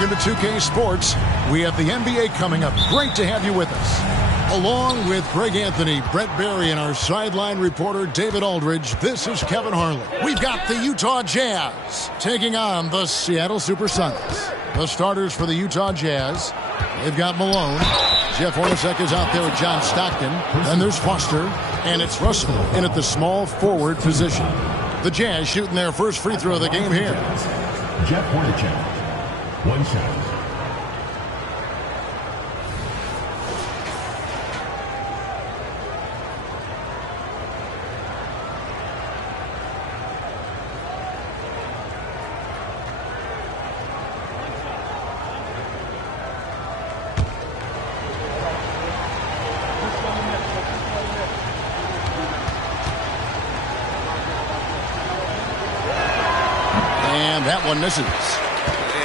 Welcome to 2K Sports. We have the NBA coming up. Great to have you with us. Along with Greg Anthony, Brett Barry, and our sideline reporter David Aldridge, this is Kevin Harlan. We've got the Utah Jazz taking on the Seattle Supersonics. The starters for the Utah Jazz, they've got Malone. Jeff Hornacek is out there with John Stockton. Then there's Foster, and it's Russell in at the small forward position. The Jazz shooting their first free throw of the game here. Jeff Hornacek. 1 second. And that one misses.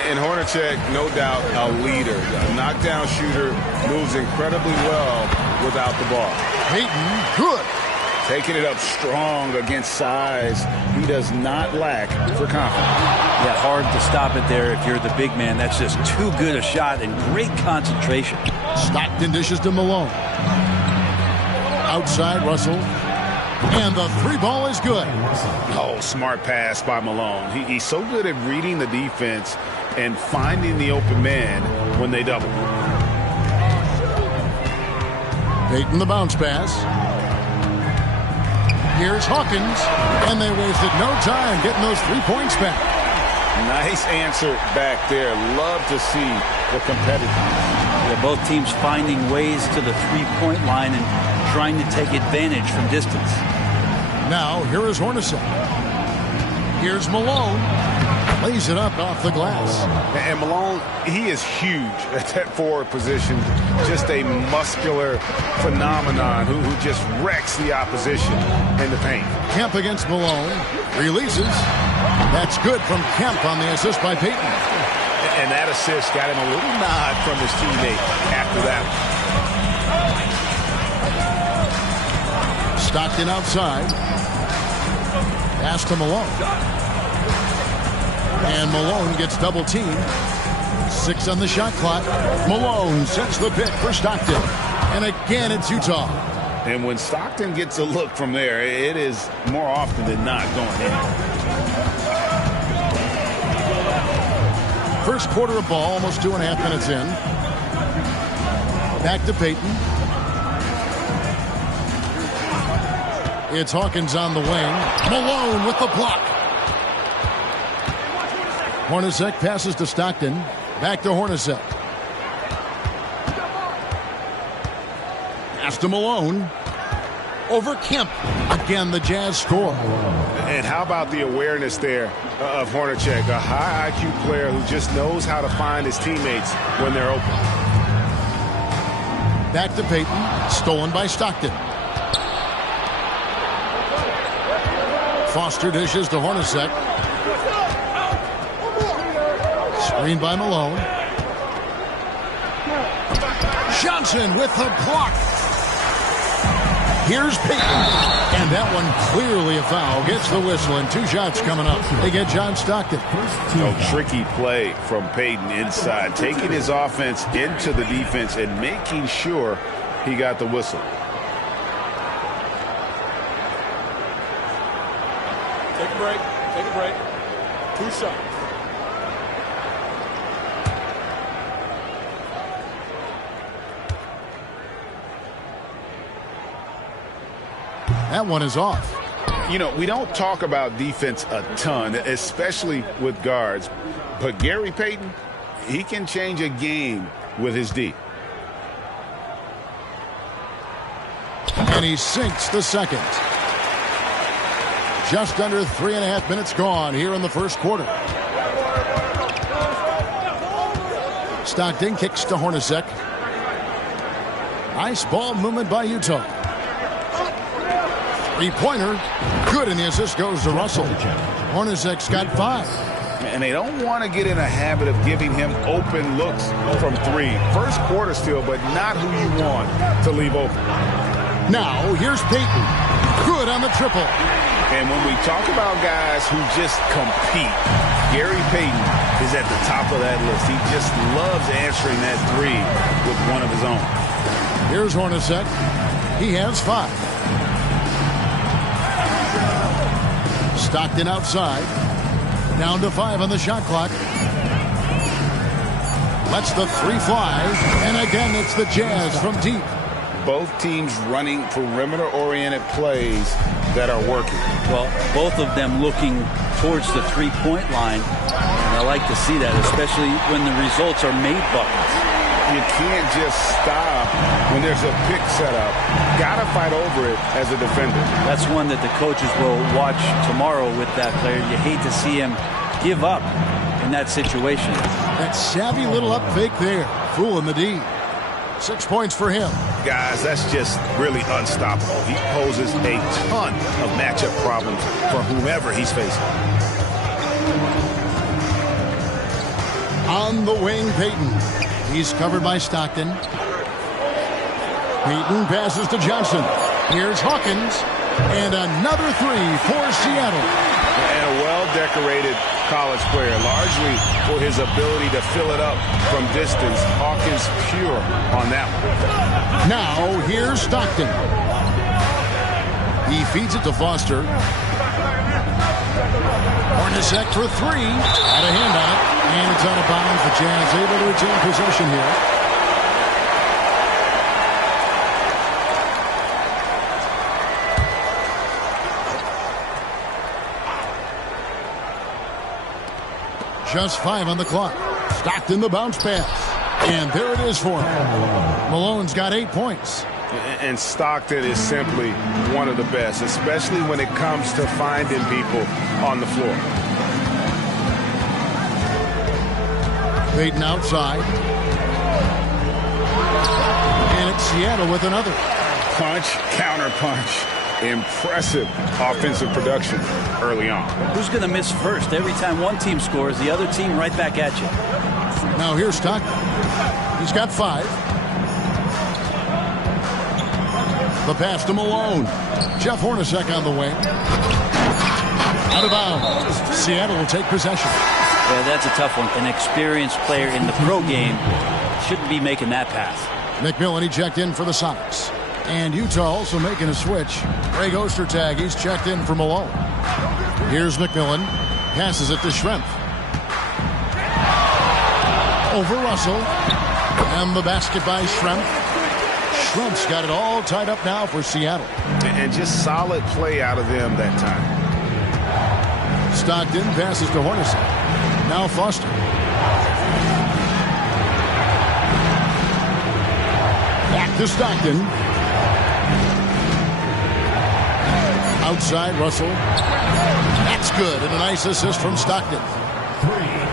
And Hornacek, no doubt, a leader. A knockdown shooter, moves incredibly well without the ball. Payton, good. Taking it up strong against size. He does not lack for confidence. Yeah, hard to stop it there if you're the big man. That's just too good a shot and great concentration. Stockton dishes to Malone. Outside, Russell. And the three ball is good. Oh, smart pass by Malone. He's so good at reading the defense and finding the open man when they double. Payton the bounce pass. Here's Hawkins. And they wasted no time getting those 3 points back. Nice answer back there. Love to see the competitiveness. Yeah, both teams finding ways to the three-point line and trying to take advantage from distance. Now, here is Hornacek. Here's Malone. Lays it up off the glass. And Malone, he is huge at that forward position. Just a muscular phenomenon who just wrecks the opposition in the paint. Kemp against Malone. Releases. That's good from Kemp on the assist by Payton. And that assist got him a little nod from his teammate after that. Stockton outside. Pass to Malone. And Malone gets double teamed. 6 on the shot clock. Malone sets the pick for Stockton. And again, it's Utah. And when Stockton gets a look from there, it is more often than not going in. First quarter of ball, almost 2.5 minutes in. Back to Payton. It's Hawkins on the wing. Malone with the block. Hornacek passes to Stockton. Back to Hornacek. Pass to Malone. Over Kemp. Again, the Jazz score. And how about the awareness there of Hornacek, a high IQ player who just knows how to find his teammates when they're open. Back to Payton. Stolen by Stockton. Foster dishes to Hornacek. Screen by Malone. Johnson with the block. Here's Payton. And that one clearly a foul. Gets the whistle and 2 shots coming up. They get John Stockton. Tricky play from Payton inside. Taking his offense into the defense and making sure he got the whistle. Take a break. Take a break. 2 shots. That one is off. You know, we don't talk about defense a ton, especially with guards. But Gary Payton, he can change a game with his D. And he sinks the second. Just under 3.5 minutes gone here in the first quarter. Stockton kicks to Hornacek. Nice ball movement by Utah. 3-pointer. Good, and the assist goes to Russell. Hornacek's got 5. And they don't want to get in a habit of giving him open looks from 3. First quarter still, but not who you want to leave open. Now, here's Payton. Good on the triple. And when we talk about guys who just compete, Gary Payton is at the top of that list. He just loves answering that three with one of his own. Here's Hornacek. He has 5. Stockton outside. Down to 5 on the shot clock. Lets the 3 fly. And again, it's the Jazz from deep. Both teams running perimeter-oriented plays that are working. Well, both of them looking towards the three-point line. And I like to see that, especially when the results are made buckets. You can't just stop when there's a pick set up. Got to fight over it as a defender. That's one that the coaches will watch tomorrow with that player. You hate to see him give up in that situation. That savvy little up fake there. Fooling the D. 6 points for him. Guys, that's just really unstoppable. He poses a ton of matchup problems for whomever he's facing. On the wing, Payton. He's covered by Stockton. Payton passes to Johnson. Here's Hawkins. And another 3 for Seattle. And a well-decorated college player, largely for his ability to fill it up from distance. Hawkins pure on that one. Now, here's Stockton. He feeds it to Foster. Hornacek for 3. Had a hand on it. And it's out of bounds. The Jazz able to retain possession here. Just 5 on the clock. Stockton the bounce pass. And there it is for him. Malone's got 8 points. And Stockton is simply one of the best, especially when it comes to finding people on the floor. Payton outside. And it's Seattle with another. Punch, counter punch. Impressive offensive production early on. Who's going to miss first? Every time one team scores, the other team right back at you. Now here's Stockton. He's got 5. The pass to Malone. Jeff Hornacek on the wing. Out of bounds. Seattle will take possession. Yeah, that's a tough one. An experienced player in the pro game shouldn't be making that pass. McMillan, he checked in for the Sonics. And Utah also making a switch. Greg Ostertag, he's checked in for Malone. Here's McMillan. Passes it to Schrempf. Over Russell. And the basket by Schrempf. Schrempf's got it all tied up now for Seattle. And just solid play out of them that time. Stockton passes to Hornacek. Now Foster. Back to Stockton. Outside Russell. That's good. And a nice assist from Stockton.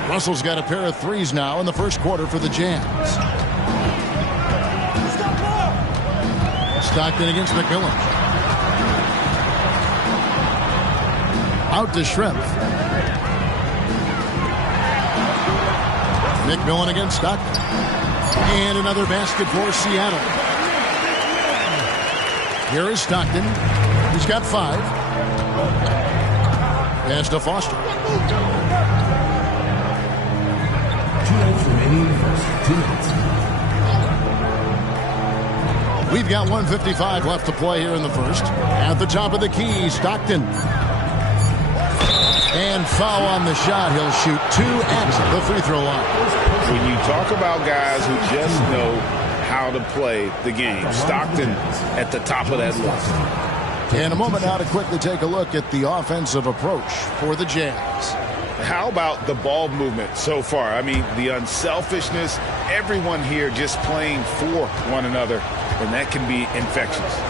Russell's got a pair of 3s now in the first quarter for the Jazz. Stockton against McMillan. Out to Schrempf. McMillan against Stockton. And another basket for Seattle. Here is Stockton. He's got 5. Pass to Foster. 2 minutes remaining. 2 minutes. We've got 1:55 left to play here in the first. At the top of the key, Stockton. And foul on the shot. He'll shoot 2 at the free throw line. When you talk about guys who just know how to play the game, Stockton at the top of that list. And a moment now to quickly take a look at the offensive approach for the Jazz. How about the ball movement so far? I mean, the unselfishness, everyone here just playing for one another, and that can be infectious.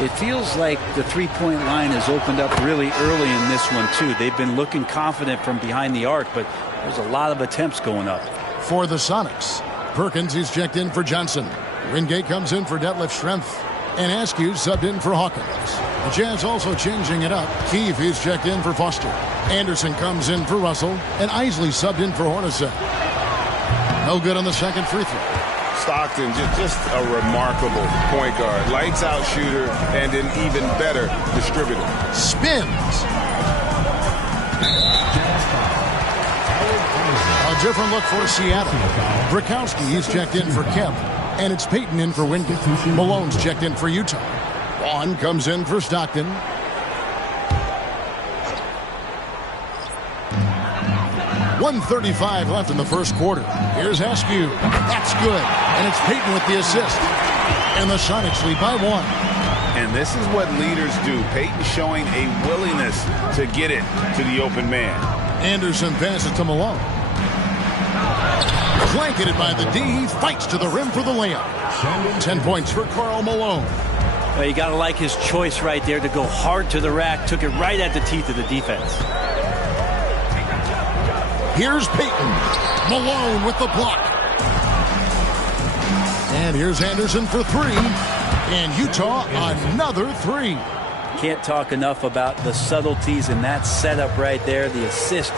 It feels like the three-point line has opened up really early in this one, too. They've been looking confident from behind the arc, but there's a lot of attempts going up. For the Sonics, Perkins is checked in for Johnson. Wingate comes in for Detlef Schrempf. And Askew subbed in for Hawkins. The Jazz also changing it up. Keefe is checked in for Foster. Anderson comes in for Russell. And Isley subbed in for Hornacek. No good on the second free throw. Stockton, just a remarkable point guard. Lights out shooter and an even better distributor. Spins. A different look for Seattle. Brakowski is checked in for Kemp, and it's Peyton in for Wingate. Malone's checked in for Utah. Vaughn comes in for Stockton. .135 left in the first quarter. Here's Askew. That's good. And it's Peyton with the assist. And the Sonics lead by 1. And this is what leaders do. Peyton showing a willingness to get it to the open man. Anderson passes to Malone. Blanketed by the D. He fights to the rim for the layup. 10 points for Karl Malone. Well, you got to like his choice right there to go hard to the rack. Took it right at the teeth of the defense. Here's Peyton. Malone with the block. And here's Anderson for 3. And Utah another 3. Can't talk enough about the subtleties in that setup right there. The assist,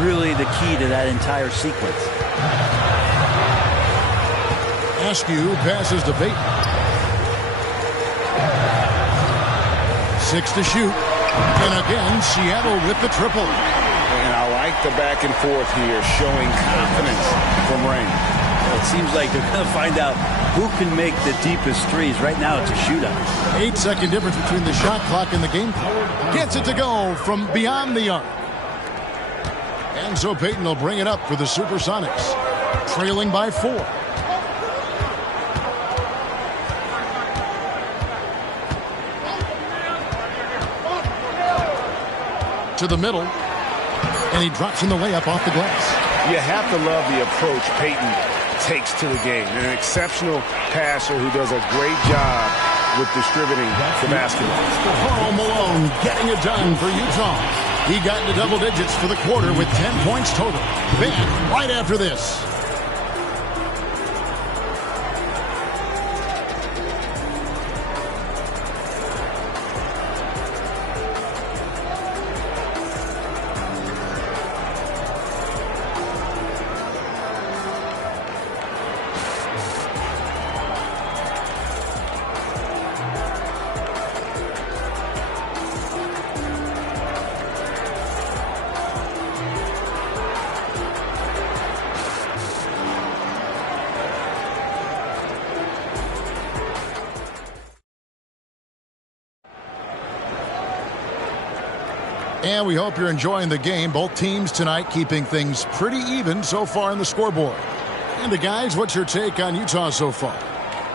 really the key to that entire sequence. Askew passes to Peyton. 6 to shoot. And again, Seattle with the triple. And I like the back and forth here, showing confidence from Rain. Well, it seems like they're going to find out who can make the deepest threes. Right now, it's a shootout. 8-second difference between the shot clock and the game clock. Gets it to go from beyond the arc. And so Peyton will bring it up for the Supersonics, trailing by 4. To the middle. And he drops in the layup off the glass. You have to love the approach Peyton takes to the game. An exceptional passer who does a great job with distributing the basketball. Karl Malone getting it done for Utah. He got into double digits for the quarter with 10 points total. Back right after this. And we hope you're enjoying the game. Both teams tonight keeping things pretty even so far in the scoreboard. And guys, what's your take on Utah so far?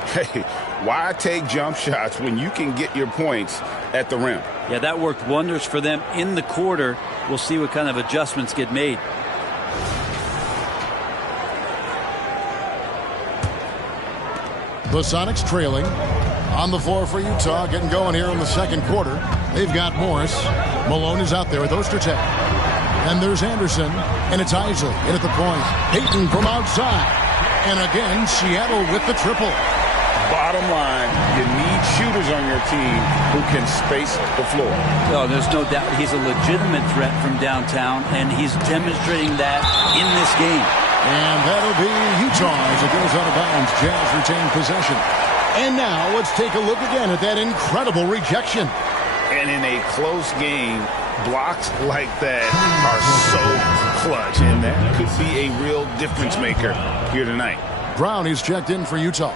Hey, why take jump shots when you can get your points at the rim? Yeah, that worked wonders for them in the quarter. We'll see what kind of adjustments get made. The Sonics trailing. On the floor for Utah, getting going here in the second quarter. They've got Morris. Malone is out there with Ostertag. And there's Anderson. And it's Isley in at the point. Peyton from outside. And again, Seattle with the triple. Bottom line, you need shooters on your team who can space the floor. Oh, there's no doubt he's a legitimate threat from downtown, and he's demonstrating that in this game. And that'll be Utah as it goes out of bounds. Jazz retain possession. And now let's take a look again at that incredible rejection. And in a close game, blocks like that are so clutch. And that could be a real difference maker here tonight. Brown is checked in for Utah.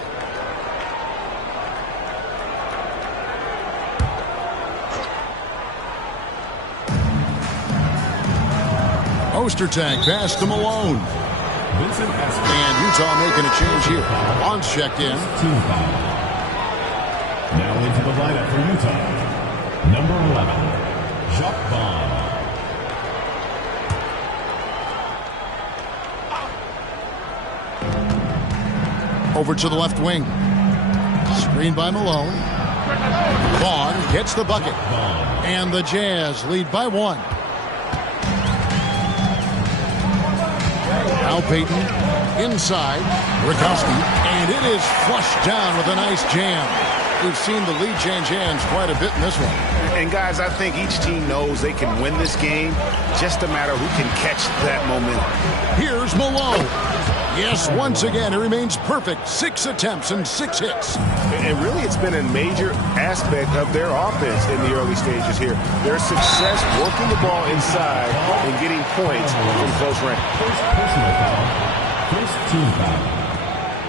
Ostertag pass to Malone. And Utah making a change here. Bond's checked in. Now into the lineup for Utah. Number 11, Jacques Bond. Over to the left wing. Screen by Malone. Bond gets the bucket. And the Jazz lead by 1. Now Peyton inside. Brakowski. And it is flushed down with a nice jam. We've seen the lead change hands quite a bit in this one. And guys, I think each team knows they can win this game. Just a matter who can catch that momentum. Here's Malone. Yes, once again, it remains perfect. 6 attempts and 6 hits. And really, it's been a major aspect of their offense in the early stages here. Their success working the ball inside and getting points from close range. First personal foul. First team foul.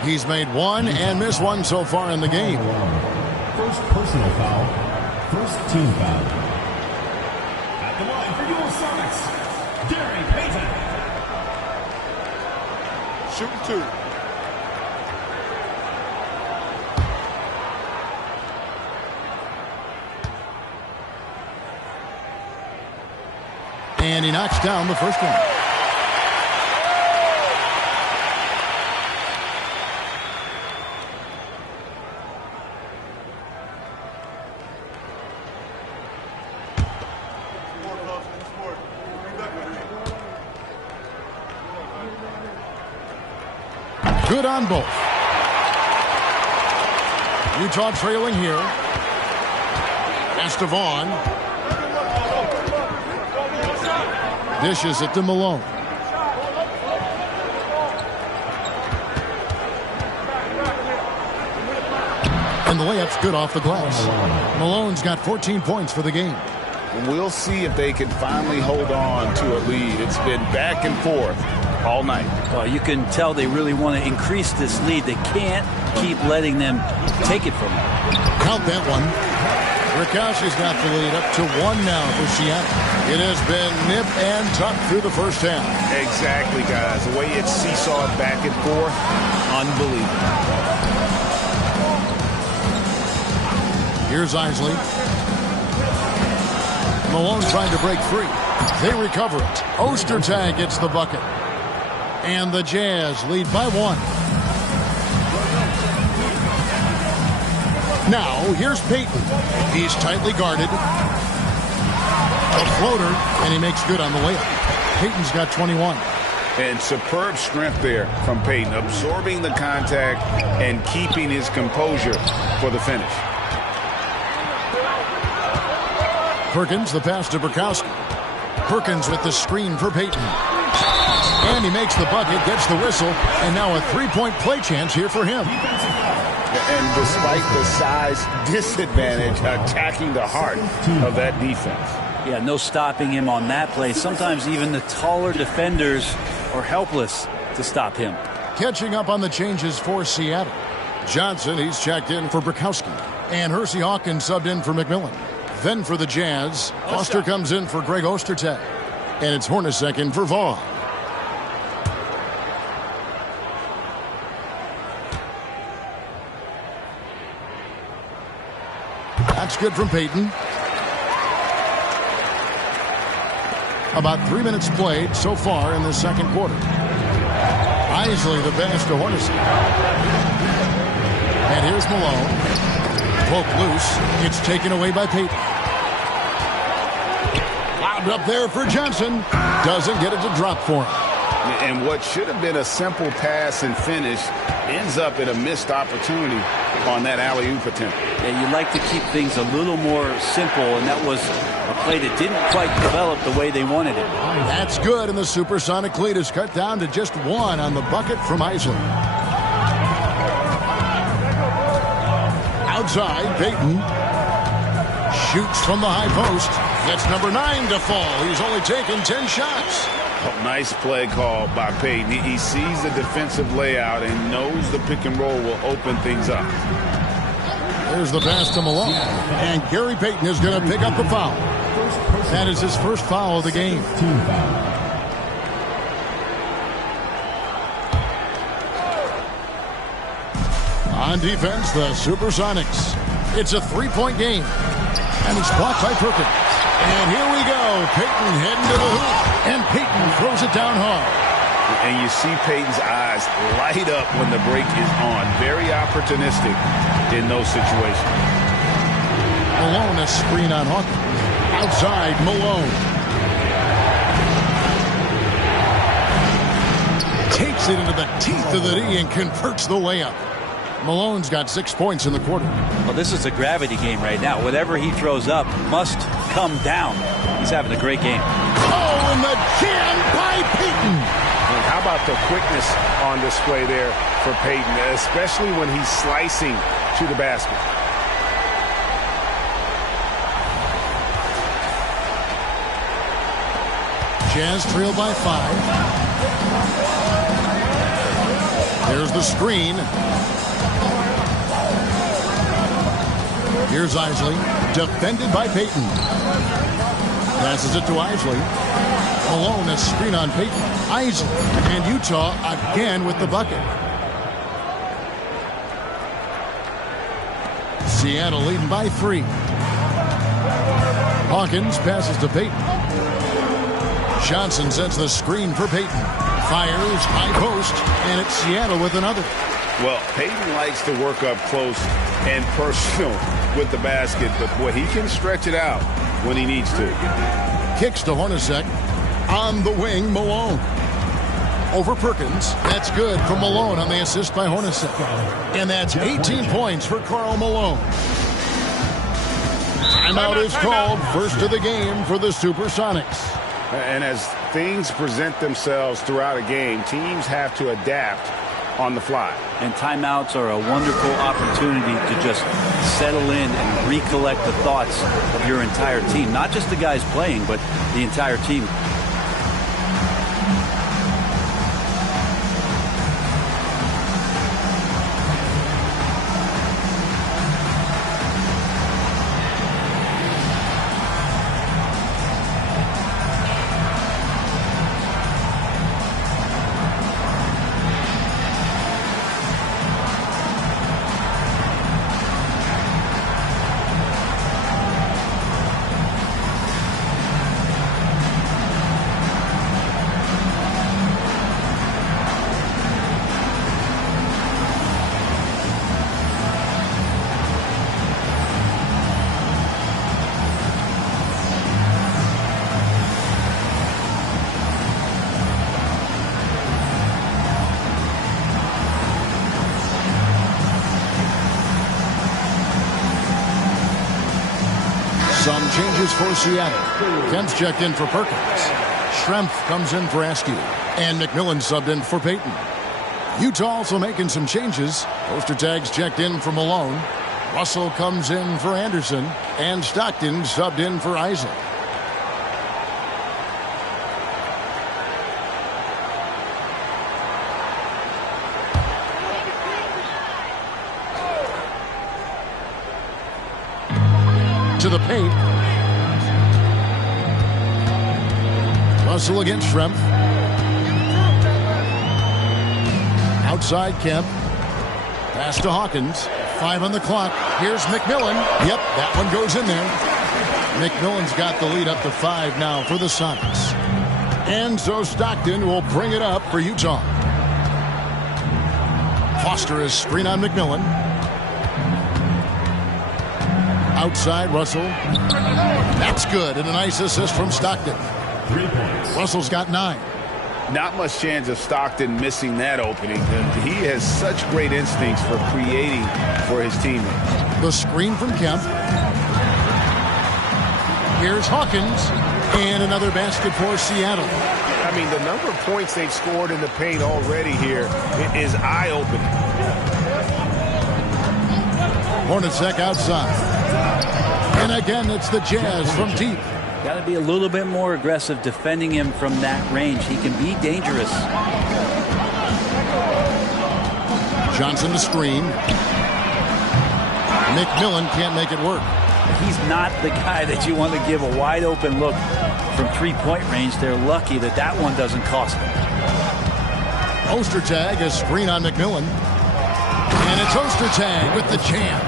He's made 1 and missed 1 so far in the game. First personal foul. First team foul. At the line for Supersonics, Gary Payton. Shooting 2. And he knocks down the first one. Good on both. Utah trailing here. Pass to Vaughn. Dishes it to Malone. And the layup's good off the glass. Malone's got 14 points for the game. We'll see if they can finally hold on to a lead. It's been back and forth all night. Well, you can tell they really want to increase this lead. They can't keep letting them take it from them. Count that one. Rakowski's got the lead up to 1 now for Seattle. It has been nip and tuck through the first half. Exactly, guys. The way it's seesawed back and forth, unbelievable. Here's Isley. Malone trying to break free. They recover it. Ostertag gets the bucket. And the Jazz lead by 1. Now, here's Payton. He's tightly guarded. A floater, and he makes good on the layup. Payton's got 21. And superb strength there from Payton, absorbing the contact and keeping his composure for the finish. Perkins, the pass to Burkowski. Perkins with the screen for Payton. And he makes the bucket, gets the whistle, and now a 3-point play chance here for him. And despite the size disadvantage, attacking the heart of that defense. Yeah, no stopping him on that play. Sometimes even the taller defenders are helpless to stop him. Catching up on the changes for Seattle. Johnson, he's checked in for Burkowski. And Hersey Hawkins subbed in for McMillan. Then for the Jazz, Foster comes in for Greg Ostertag. And it's Hornacek in for Vaughn. That's good from Payton. About 3 minutes played so far in the second quarter. Isley the pass to Hornacek. And here's Malone. Poke loose. It's taken away by Payton. Lobbed up there for Johnson. Doesn't get it to drop for him. And what should have been a simple pass and finish ends up in a missed opportunity on that alley-oop attempt. Yeah, you like to keep things a little more simple, and that was a play that didn't quite develop the way they wanted it. That's good, and the Supersonic lead is cut down to just 1 on the bucket from Isley. Outside, Payton shoots from the high post. That's number 9 to fall. He's only taken 10 shots. Oh, nice play call by Payton. He sees the defensive layout and knows the pick and roll will open things up. There's the pass to Malone. And Gary Payton is going to pick up the foul. That is his first foul of the game. Team foul. On defense, the Supersonics. It's a 3-point game. And it's blocked by Perkins. And here we go. Payton heading to the hoop. And Payton throws it down hard. And you see Payton's eyes light up when the break is on. Very opportunistic in those situations. Malone, a screen on Hawkins. Outside, Malone. Takes it into the teeth of the D and converts the layup. Malone's got 6 points in the quarter. Well, this is a gravity game right now. Whatever he throws up must come down. He's having a great game. Oh, and the jam by Payton. How about the quickness on display there for Peyton, especially when he's slicing to the basket? Jazz trailed by 5. There's the screen. Here's Isley, defended by Peyton. Passes it to Isley. Malone, a screen on Peyton. Isley, and Utah again with the bucket. Seattle leading by 3. Hawkins passes to Peyton. Johnson sets the screen for Peyton. Fires, high post, and it's Seattle with another. Well, Peyton likes to work up close and personal with the basket, but boy, he can stretch it out when he needs to. Kicks to Hornacek. On the wing, Malone. Over Perkins. That's good from Malone on the assist by Hornacek. And that's 18 points for Karl Malone. Timeout is called. First of the game for the Supersonics. And as things present themselves throughout a game, teams have to adapt on the fly. And timeouts are a wonderful opportunity to just settle in and recollect the thoughts of your entire team. Not just the guys playing, but the entire team. Some changes for Seattle. Kemp's checked in for Perkins. Schrempf comes in for Askew. And McMillan subbed in for Peyton. Utah also making some changes. Ostertag's checked in for Malone. Russell comes in for Anderson. And Stockton subbed in for Isaac. To the paint. Russell against Schrempf. Outside Kemp. Pass to Hawkins. 5 on the clock. Here's McMillan. Yep, that one goes in there. McMillan's got the lead up to 5 now for the Sonics. And so Stockton will bring it up for Utah. Foster is screen on McMillan. Outside, Russell. That's good, and a nice assist from Stockton. 3 points. Russell's got 9. Not much chance of Stockton missing that opening. He has such great instincts for creating for his teammates. The screen from Kemp. Here's Hawkins, and another basket for Seattle. I mean, the number of points they've scored in the paint already here is eye-opening. Hornacek outside. And again, it's the Jazz from deep. Got to be a little bit more aggressive defending him from that range. He can be dangerous. Johnson the screen. McMillan can't make it work. He's not the guy that you want to give a wide open look from three-point range. They're lucky that that one doesn't cost them. Ostertag, a screen on McMillan. And it's Ostertag with the jam.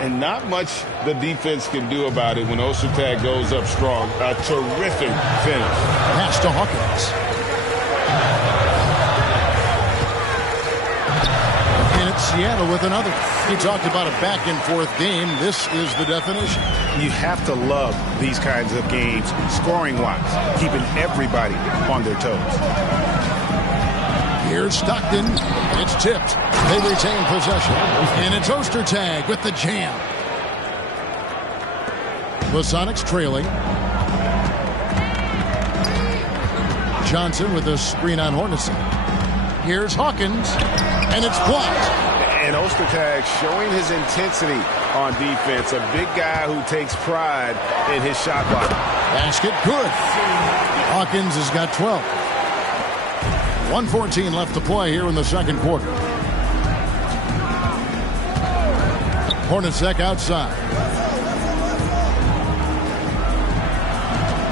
And not much the defense can do about it when Ostertag goes up strong. A terrific finish. Pass to Hawkins. And it's Seattle with another. He talked about a back-and-forth game. This is the definition. You have to love these kinds of games, scoring-wise, keeping everybody on their toes. Here's Stockton. It's tipped. They retain possession. And it's Ostertag with the jam. The Sonics trailing. Johnson with a screen on Hornacek. Here's Hawkins, and it's blocked. And Ostertag showing his intensity on defense. A big guy who takes pride in his shot block. Basket good. Hawkins has got 12. 1:14 left to play here in the second quarter. Hornacek outside.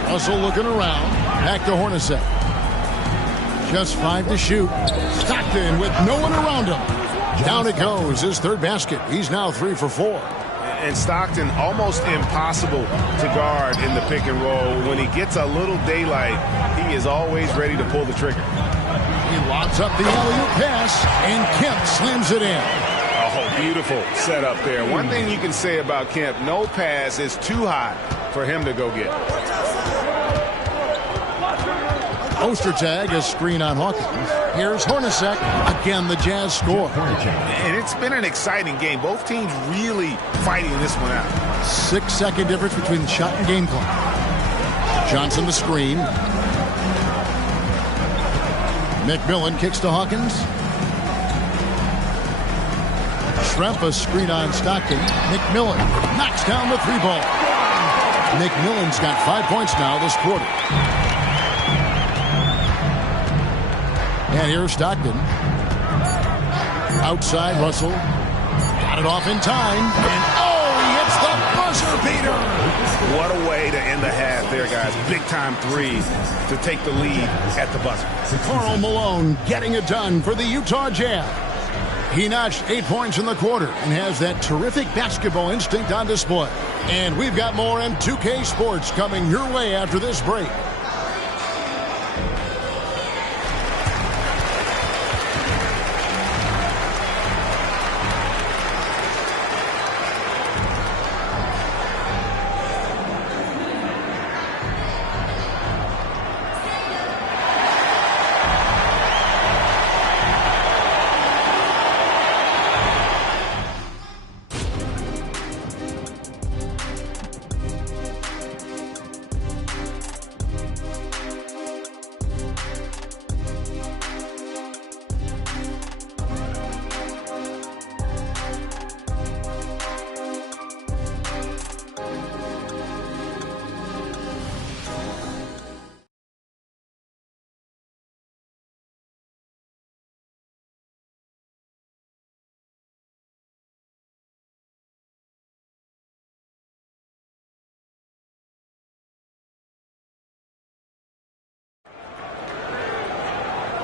Russell looking around. Back to Hornacek. Just 5 to shoot. Stockton with no one around him. Down it goes. His third basket. He's now 3 for 4. And Stockton almost impossible to guard in the pick and roll. When he gets a little daylight, he is always ready to pull the trigger. He lobs up the alley-oop pass, and Kemp slams it in. Oh, beautiful setup there. One thing you can say about Kemp, no pass is too hot for him to go get. Ostertag, a screen on Hawkins. Here's Hornacek. Again, the Jazz score. And it's been an exciting game. Both teams really fighting this one out. 6-second difference between the shot and game clock. Johnson the screen. McMillan kicks to Hawkins. Schrempf a screen on Stockton. McMillan knocks down the 3-ball. McMillan's got 5 points now this quarter. And here's Stockton. Outside Russell. Got it off in time. And he hits the buzzer beater. What a way to end the half there, guys. Big time 3 to take the lead at the buzzer. Karl Malone getting it done for the Utah Jazz. He notched 8 points in the quarter and has that terrific basketball instinct on display. And we've got more M2K Sports coming your way after this break.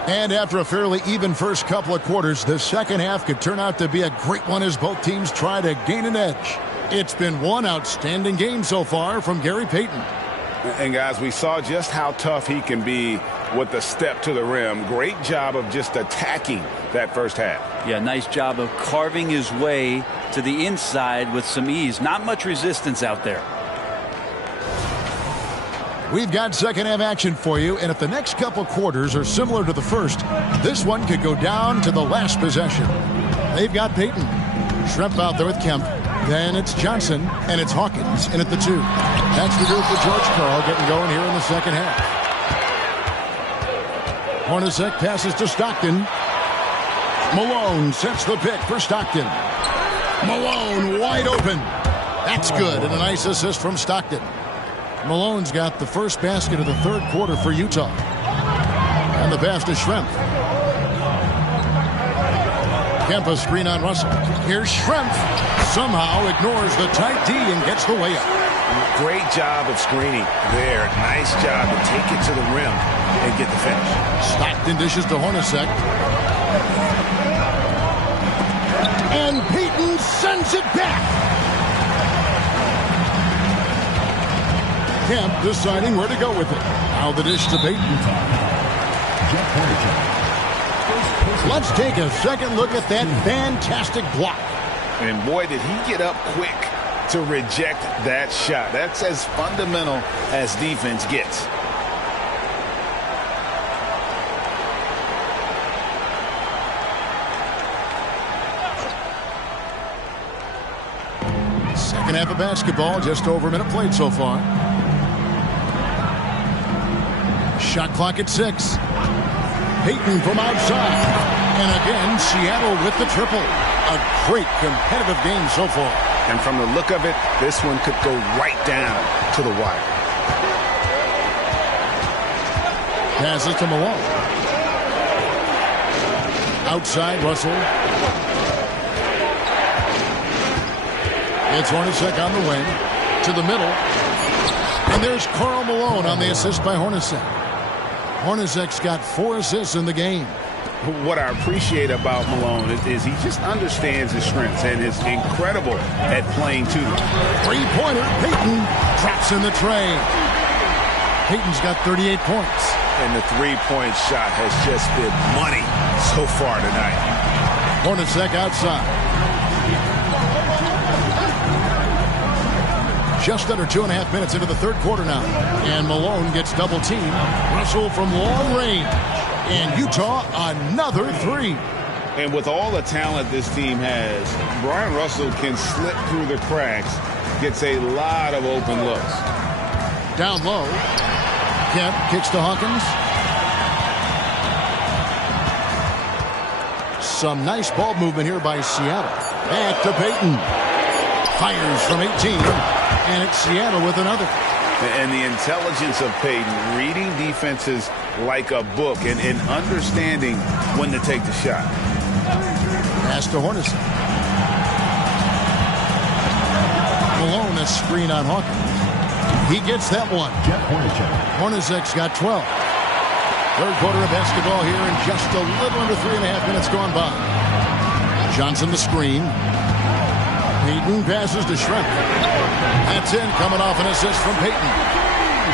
And after a fairly even first couple of quarters, the second half could turn out to be a great one as both teams try to gain an edge. It's been one outstanding game so far from Gary Payton. And guys, we saw just how tough he can be with the step to the rim. Great job of just attacking that first half. Yeah, nice job of carving his way to the inside with some ease. Not much resistance out there. We've got second half action for you, and if the next couple quarters are similar to the first, this one could go down to the last possession. They've got Payton. Schrempf out there with Kemp. Then it's Johnson, and it's Hawkins in at the 2. That's the group for George Karl getting going here in the second half. Hornacek passes to Stockton. Malone sets the pick for Stockton. Malone wide open. That's good, and a nice assist from Stockton. Malone's got the first basket of the third quarter for Utah. And the pass to Schrempf. Kemp a screen on Russell. Here's Schrempf. Somehow ignores the tight D and gets the layup. Great job of screening there. Nice job to take it to the rim and get the finish. Stockton dishes to Hornacek. And Payton sends it back. Kemp deciding where to go with it. Now the dish to Payton. Let's take a second look at that fantastic block. And boy, did he get up quick to reject that shot. That's as fundamental as defense gets. Second half of basketball, just over a minute played so far. Shot clock at 6. Payton from outside. And again, Seattle with the triple. A great competitive game so far. And from the look of it, this one could go right down to the wire. Passes to Malone. Outside, Russell. It's Hornacek on the wing. To the middle. And there's Karl Malone on the assist by Hornacek. Hornacek's got 4 assists in the game. What I appreciate about Malone is he just understands his strengths and is incredible at playing to them. Three-pointer, Payton drops in the tray. Payton's got 38 points. And the three-point shot has just been money so far tonight. Hornacek outside. Just under 2.5 minutes into the third quarter now. And Malone gets double-teamed. Russell from long range. And Utah, another 3. And with all the talent this team has, Brian Russell can slip through the cracks, gets a lot of open looks. Down low. Kemp kicks to Hawkins. Some nice ball movement here by Seattle. Back to Payton. Fires from 18. And it's Seattle with another. And the intelligence of Payton, reading defenses like a book and understanding when to take the shot. Pass to Hornacek. Malone, a screen on Hawkins. He gets that one. Hornacek's got 12. Third quarter of basketball here in just a little under 3.5 minutes gone by. Johnson the screen. Payton passes to Schrempf. That's in, coming off an assist from Payton.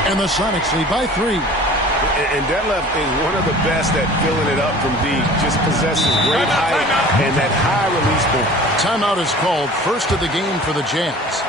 And the Sonics lead by 3. And Detlef is one of the best at filling it up from deep. Just possesses great height and that high release point. Timeout is called, first of the game for the Jazz.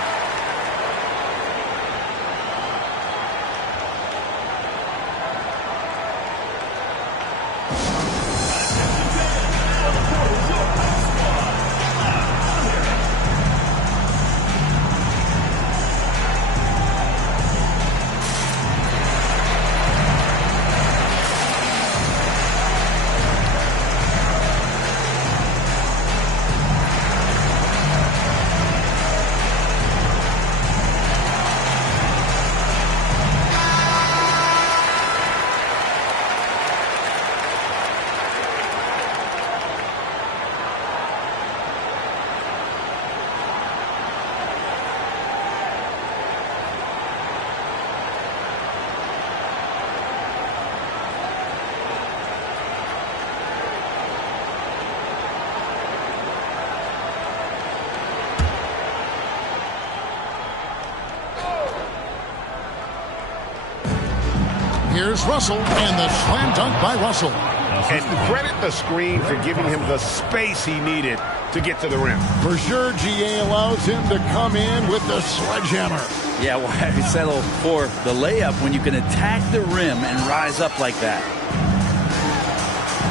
Here's Russell, and the slam dunk by Russell. And credit the screen for giving him the space he needed to get to the rim. For sure, GA allows him to come in with the sledgehammer. Yeah, why settle for the layup when you can attack the rim and rise up like that?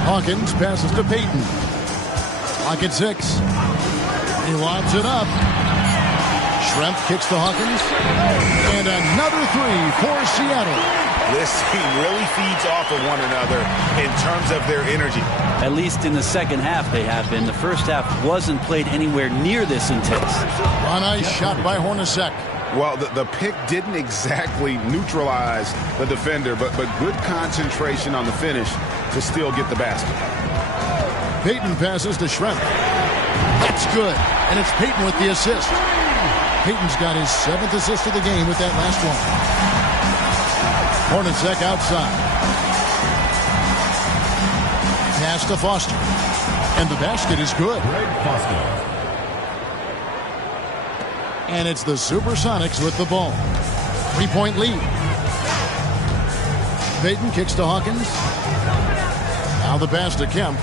Hawkins passes to Payton. Clock at 6. He lobs it up. Schrempf kicks to Hawkins. And another 3 for Seattle. This team really feeds off of one another in terms of their energy. At least in the second half they have been. The first half wasn't played anywhere near this intense. A nice shot by Hornacek. Well, the pick didn't exactly neutralize the defender, but good concentration on the finish to still get the basket. Payton passes to Schrempf. That's good. And it's Payton with the assist. Payton's got his 7th assist of the game with that last one. Hornacek outside. Pass to Foster. And the basket is good. And it's the Supersonics with the ball. 3-point lead. Payton kicks to Hawkins. Now the pass to Kemp.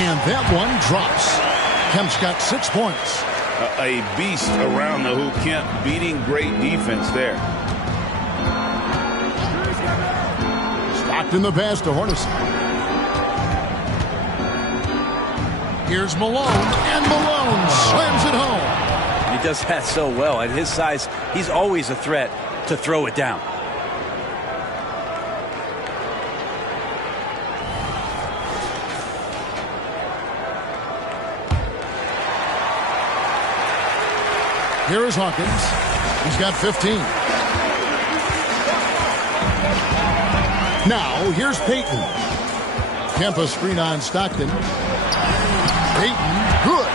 And that one drops. Kemp's got 6 points. A beast around the hoop. Kemp beating great defense there. Stockton the pass to Hornacek. Here's Malone, and Malone slams it home. He does that so well. At his size, he's always a threat to throw it down. Here is Hawkins. He's got 15. Now, here's Payton. Kemp screen on Stockton. Payton, good.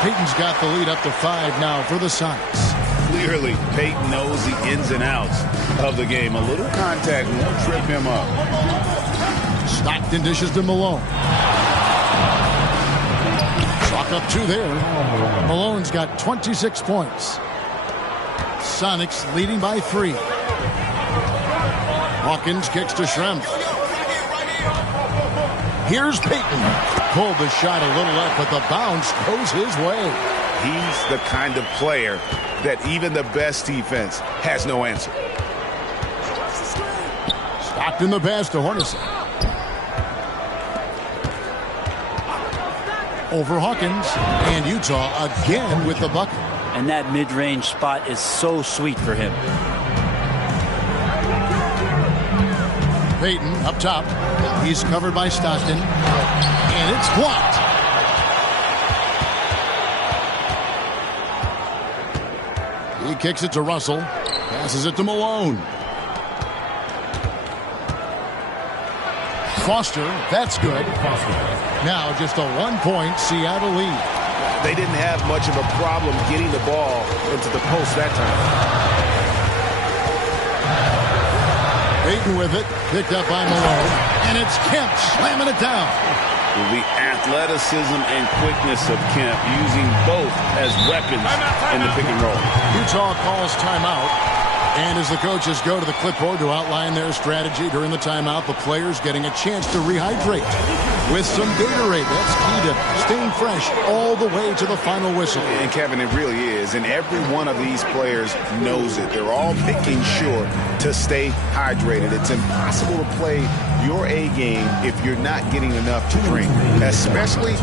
Payton's got the lead up to 5 now for the Sonics. Clearly, Payton knows the ins and outs of the game. A little contact won't trip him up. Stockton dishes to Malone. Chalk up 2 there. Malone's got 26 points. Sonics leading by 3. Hawkins kicks to Schrempf. Here's Payton. Pulled the shot a little left, but the bounce goes his way. He's the kind of player that even the best defense has no answer. Stockton the pass to Hornacek. Over Hawkins, and Utah again with the bucket. And that mid-range spot is so sweet for him. Payton up top. He's covered by Stockton. And it's blocked. He kicks it to Russell. Passes it to Malone. Foster, that's good. Now just a 1-point Seattle lead. They didn't have much of a problem getting the ball into the post that time. Payton with it, picked up by Malone, and it's Kemp slamming it down. The athleticism and quickness of Kemp, using both as weapons in the pick and roll. Utah calls timeout. And as the coaches go to the clipboard to outline their strategy during the timeout, the players getting a chance to rehydrate with some Gatorade. That's key to staying fresh all the way to the final whistle. And Kevin, it really is. And every one of these players knows it. They're all making sure to stay hydrated. It's impossible to play your A game if you're not getting enough to drink, especially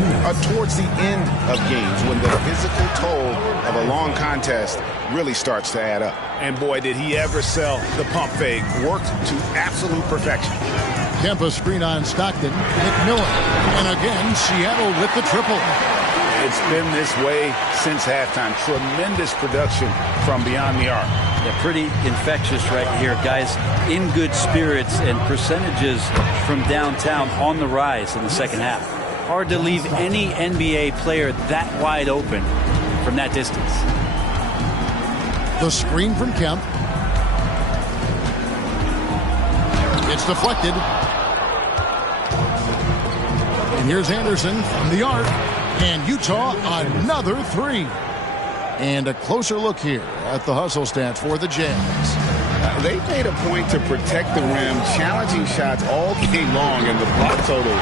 towards the end of games when the physical toll of a long contest really starts to add up. And boy, did he ever sell the pump fake. Worked to absolute perfection. Kemp screen on Stockton. McMillan. And again, Seattle with the triple. It's been this way since halftime. Tremendous production from beyond the arc. Yeah, pretty infectious right here. Guys in good spirits and percentages from downtown on the rise in the second half. Hard to leave any NBA player that wide open from that distance. The screen from Kemp. It's deflected. And here's Anderson from the arc. And Utah another 3. And a closer look here at the hustle stats for the Jazz. They made a point to protect the rim, challenging shots all game long, and the block total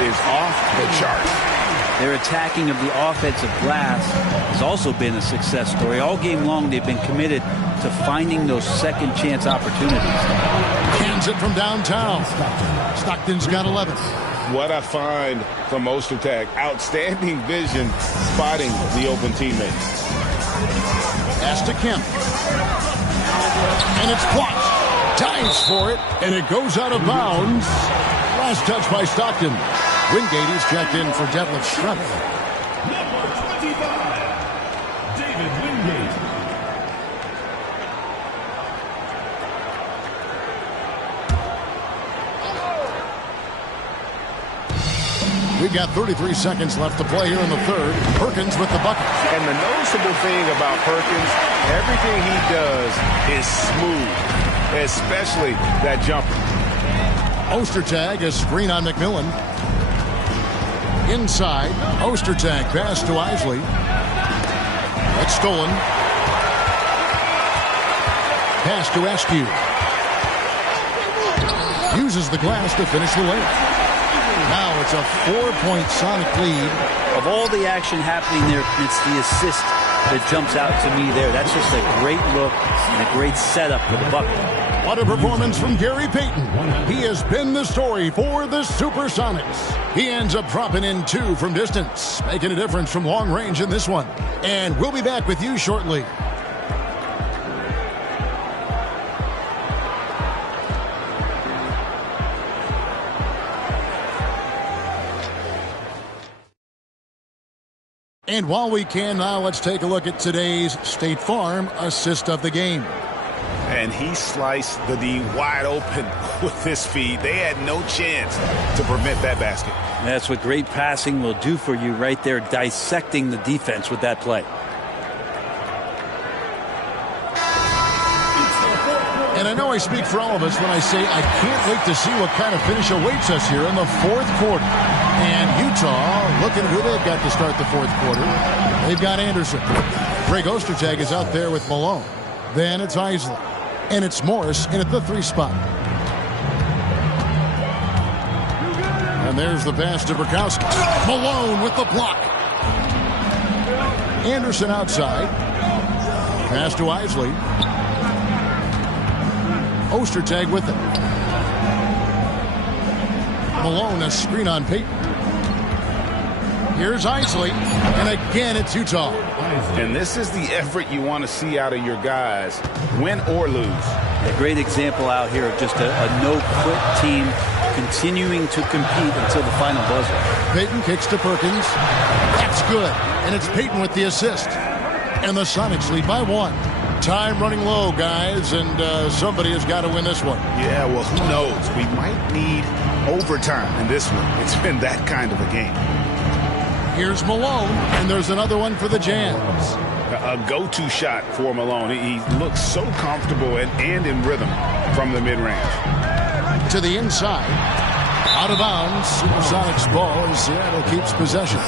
is off the charts. Their attacking of the offensive glass has also been a success story. All game long, they've been committed to finding those second chance opportunities. Hands it from downtown. Stockton's got 11. What I find from Ostertag, outstanding vision spotting the open teammates. Pass to Kemp. And it's blocked. Dives for it, and it goes out of bounds. Last touch by Stockton. Wingate is checked in for Detlef Schrempf. Number 25, David Wingate. We've got 33 seconds left to play here in the third. Perkins with the bucket. And the noticeable thing about Perkins, everything he does is smooth, especially that jumper. Ostertag, a screen on McMillan. Inside, Ostertag pass to Isley. That's stolen. Pass to Askew. Uses the glass to finish the layup. Now it's a 4-point Sonic lead. Of all the action happening there, it's the assist that jumps out to me there. That's just a great look and a great setup for the bucket. What a performance from Gary Payton. He has been the story for the Supersonics. He ends up dropping in 2 from distance, making a difference from long range in this one. And we'll be back with you shortly. And while we can now, let's take a look at today's State Farm assist of the game. And he sliced the D wide open with his feet. They had no chance to prevent that basket. That's what great passing will do for you right there, dissecting the defense with that play. And I know I speak for all of us when I say I can't wait to see what kind of finish awaits us here in the fourth quarter. And Utah, looking at who they've got to start the fourth quarter. They've got Anderson. Greg Ostertag is out there with Malone. Then it's Isley. And it's Morris in at the 3 spot. And there's the pass to Burkowski. Malone with the block. Anderson outside. Pass to Isley. Ostertag with it. Malone, a screen on Payton. Here's Isley. And again, it's Utah. And this is the effort you want to see out of your guys, win or lose. A great example out here of just a no-quit team continuing to compete until the final buzzer. Payton kicks to Perkins. That's good. And it's Payton with the assist. And the Sonics lead by 1. Time running low, guys, and somebody has got to win this one. Yeah, well, who knows? We might need overtime in this one. It's been that kind of a game. Here's Malone, and there's another one for the Jazz. A go-to shot for Malone. He looks so comfortable and in rhythm from the mid-range. To the inside. Out of bounds. Supersonics ball as Seattle keeps possession.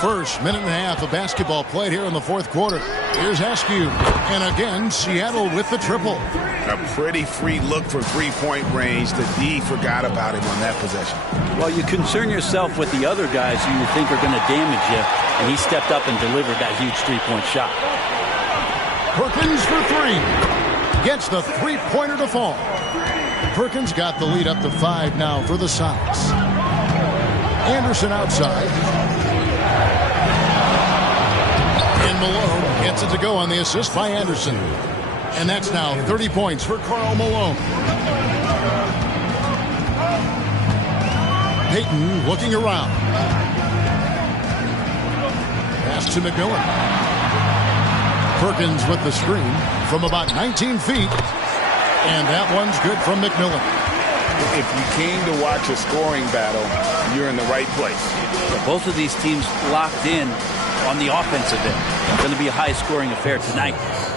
First minute and a half of basketball played here in the fourth quarter. Here's Askew. And again, Seattle with the triple. A pretty free look for three-point range. The D forgot about him on that possession. Well, you concern yourself with the other guys who you think are going to damage you, and he stepped up and delivered that huge three-point shot. Perkins for 3. Gets the three-pointer to fall. Perkins got the lead up to 5 now for the Sonics. Anderson outside. Malone gets it to go on the assist by Anderson. And that's now 30 points for Karl Malone. Payton looking around. Pass to McMillan. Perkins with the screen from about 19 feet. And that one's good from McMillan. If you came to watch a scoring battle, you're in the right place. Both of these teams locked in on the offensive end. It's going to be a high-scoring affair tonight.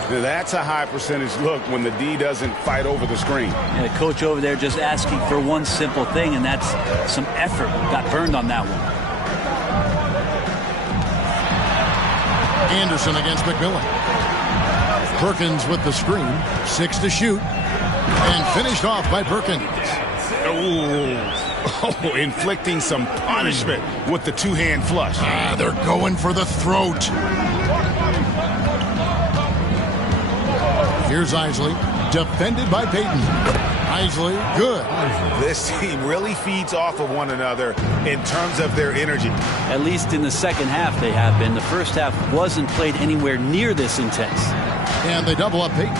That's a high-percentage look when the D doesn't fight over the screen. And the coach over there just asking for one simple thing, and that's some effort. Got burned on that one. Anderson against McMillan. Perkins with the screen. 6 to shoot. And finished off by Perkins. Oh, inflicting some punishment with the two-hand flush. They're going for the throat. Here's Isley, defended by Payton. Isley, good. This team really feeds off of one another in terms of their energy. At least in the second half they have been. The first half wasn't played anywhere near this intense. And they double up Payton.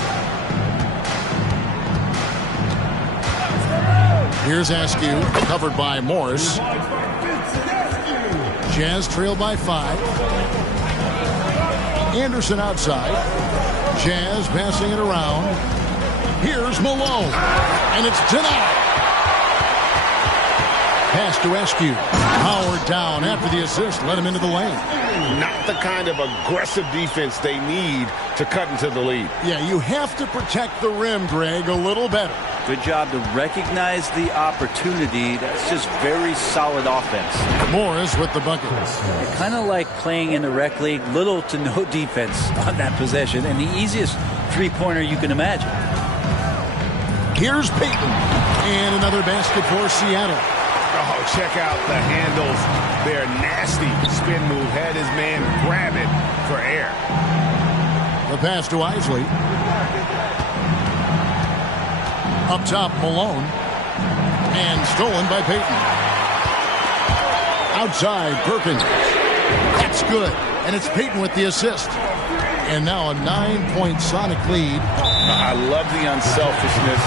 Here's Askew, covered by Morris. Jazz trailed by 5. Anderson outside. Jazz passing it around. Here's Malone. And it's denied. Pass to Askew. Howard down after the assist. Let him into the lane. Not the kind of aggressive defense they need to cut into the lead. Yeah, you have to protect the rim, Greg, a little better. Good job to recognize the opportunity. That's just very solid offense. Morris with the bucket. Kind of like playing in the rec league, little to no defense on that possession, and the easiest three-pointer you can imagine. Here's Payton. And another basket for Seattle. Oh, check out the handles. They're nasty. Spin move. Had his man grab it for air. The pass to Isley. Up top, Malone. And stolen by Payton. Outside, Perkins. That's good. And it's Payton with the assist. And now a 9-point Sonic lead. I love the unselfishness,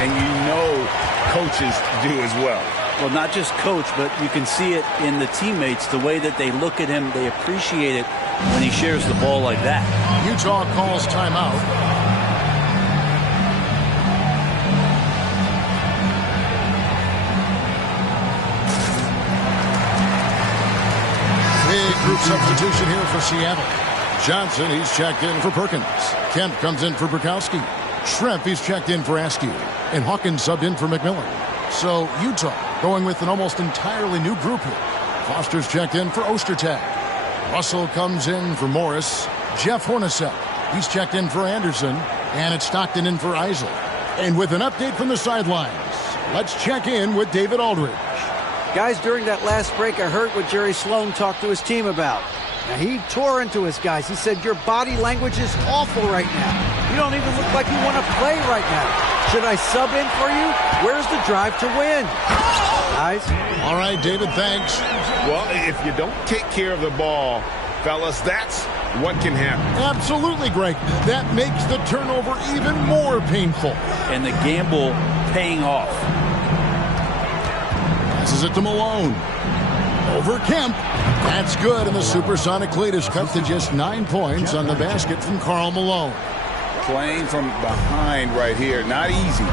and you know coaches do as well. Well, not just coach, but you can see it in the teammates, the way that they look at him. They appreciate it when he shares the ball like that. Utah calls timeout. Big group substitution here for Seattle. Johnson, he's checked in for Perkins. Kemp comes in for Burkowski. Schrempf, he's checked in for Askew. And Hawkins subbed in for McMillan. So Utah going with an almost entirely new group here. Foster's checked in for Ostertag. Russell comes in for Morris. Jeff Hornacek, he's checked in for Anderson. And it's Stockton in for Isel. And with an update from the sidelines, let's check in with David Aldridge. Guys, during that last break, I heard what Jerry Sloan talked to his team about. Now, he tore into his guys. He said, your body language is awful right now. You don't even look like you want to play right now. Should I sub in for you? Where's the drive to win? Guys? All right, David, thanks. Well, if you don't take care of the ball, fellas, that's what can happen. Absolutely, Greg. That makes the turnover even more painful. And the gamble paying off. Passes it to Malone. Over Kemp. That's good, and the Supersonic lead is cut to just 9 points on the basket from Karl Malone. Playing from behind right here. Not easy,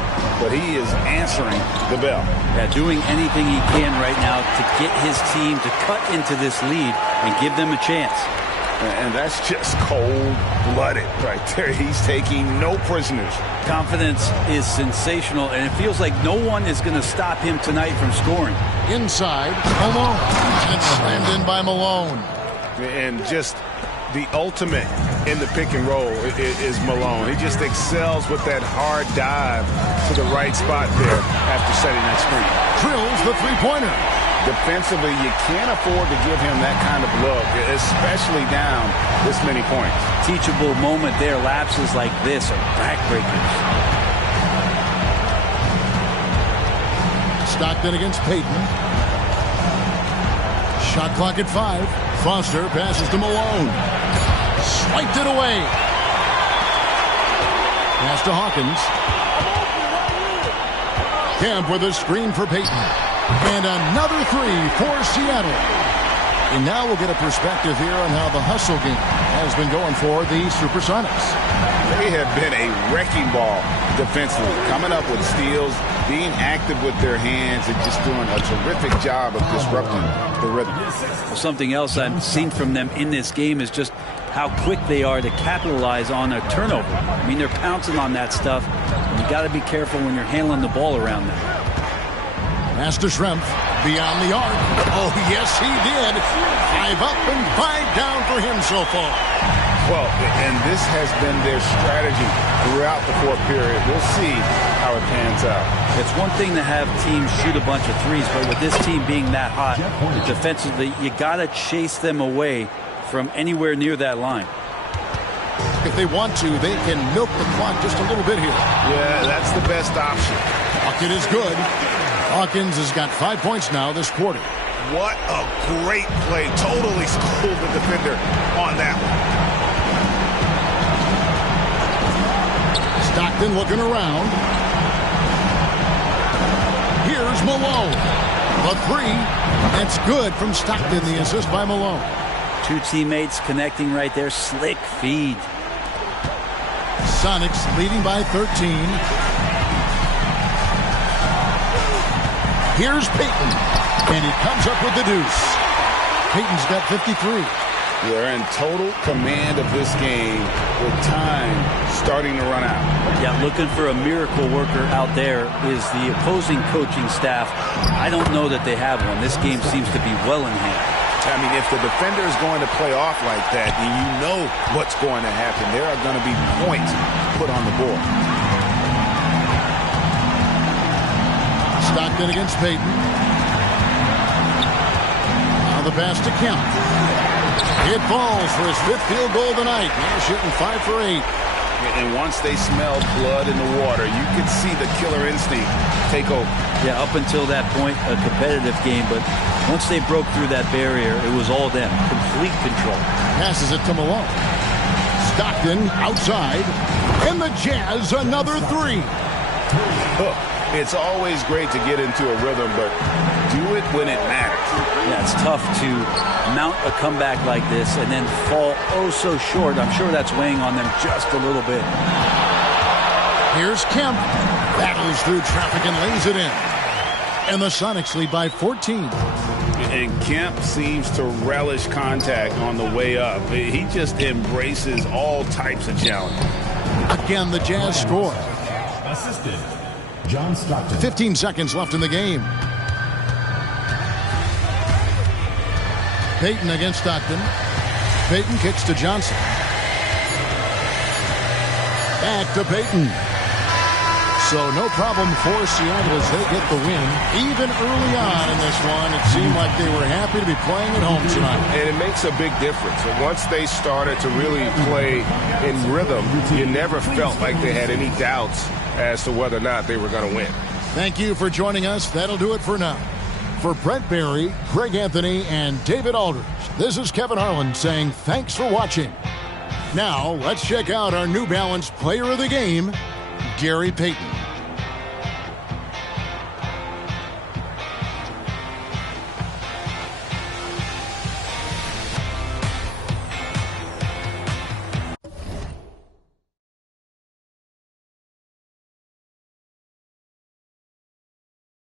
but he is answering the bell. Yeah, doing anything he can right now to get his team to cut into this lead and give them a chance. And that's just cold-blooded right there. He's taking no prisoners. Confidence is sensational, and it feels like no one is going to stop him tonight from scoring. Inside, Malone. And it's slammed in by Malone. And just the ultimate in the pick and roll is Malone. He just excels with that hard dive to the right spot there after setting that screen. Drills the three-pointer. Defensively, you can't afford to give him that kind of look, especially down this many points. Teachable moment there. Lapses like this are backbreakers. Stockton against Payton. Shot clock at 5. Foster passes to Malone. Swiped it away. Pass to Hawkins. Kemp with a screen for Payton. And another three for Seattle. And now we'll get a perspective here on how the hustle game has been going for the Supersonics. They have been a wrecking ball defensively, coming up with steals, being active with their hands, and just doing a terrific job of disrupting the rhythm. Something else I've seen from them in this game is just how quick they are to capitalize on a turnover. I mean, they're pouncing on that stuff. You got to be careful when you're handling the ball around them. Pass to Schrempf. Beyond the arc. Oh, yes, he did. 5 up and 5 down for him so far. Well, and this has been their strategy throughout the fourth period. We'll see how it pans out. It's one thing to have teams shoot a bunch of threes, but with this team being that hot, defensively, you got to chase them away from anywhere near that line. If they want to, they can milk the clock just a little bit here. Yeah, that's the best option. Bucket is good. Hawkins has got 5 points now this quarter. What a great play. Totally schooled the defender on that one. Stockton looking around. Here's Malone. The three. That's good from Stockton. The assist by Malone. Two teammates connecting right there. Slick feed. Sonics leading by 13. Here's Payton, and he comes up with the deuce. Payton's got 53. They're in total command of this game with time starting to run out. Yeah, looking for a miracle worker out there is the opposing coaching staff. I don't know that they have one. This game seems to be well in hand. I mean, if the defender is going to play off like that, then you know what's going to happen. There are going to be points put on the board. Stockton against Payton. Now the pass to Kemp. It falls for his 5th field goal of the night. Now shooting 5 for 8. And once they smelled blood in the water, you could see the killer instinct take over. Yeah, up until that point, a competitive game. But once they broke through that barrier, it was all them. Complete control. Passes it to Malone. Stockton outside. And the Jazz another three. It's always great to get into a rhythm, but do it when it matters. Yeah, it's tough to mount a comeback like this and then fall oh so short. I'm sure that's weighing on them just a little bit. Here's Kemp. Battles through traffic and lays it in. And the Sonics lead by 14. And Kemp seems to relish contact on the way up. He just embraces all types of challenges. Again, the Jazz score. Assisted, John Stockton. 15 seconds left in the game. Payton against Stockton. Payton kicks to Johnson. Back to Payton. So no problem for Seattle as they get the win. Even early on in this one, it seemed like they were happy to be playing at home tonight. And it makes a big difference. And once they started to really play in rhythm, you never felt like they had any doubts as to whether or not they were going to win. Thank you for joining us. That'll do it for now. For Brett Barry, Greg Anthony, and David Aldridge, this is Kevin Harlan saying thanks for watching. Now, let's check out our New Balance Player of the Game, Gary Payton.